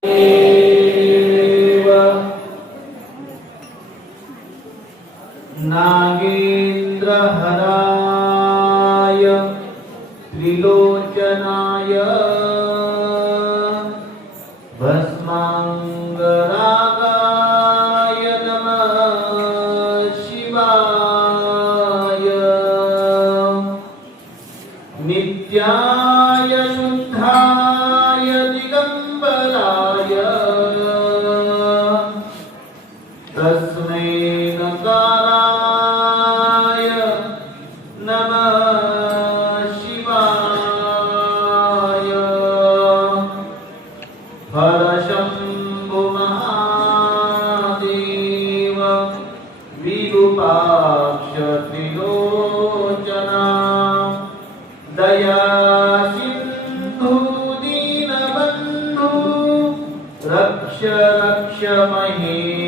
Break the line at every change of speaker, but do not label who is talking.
नागेन्द्रहराय त्रिलोचनाय भस्माङ्गरागाय नमः शिवाय। नित्याय शुद्धाय तस्मै नकाराय नमः शिवाय। हर शम्भु महादेव विरूपाक्ष त्रिलोचना। दया रक्ष रक्ष महेश्वरः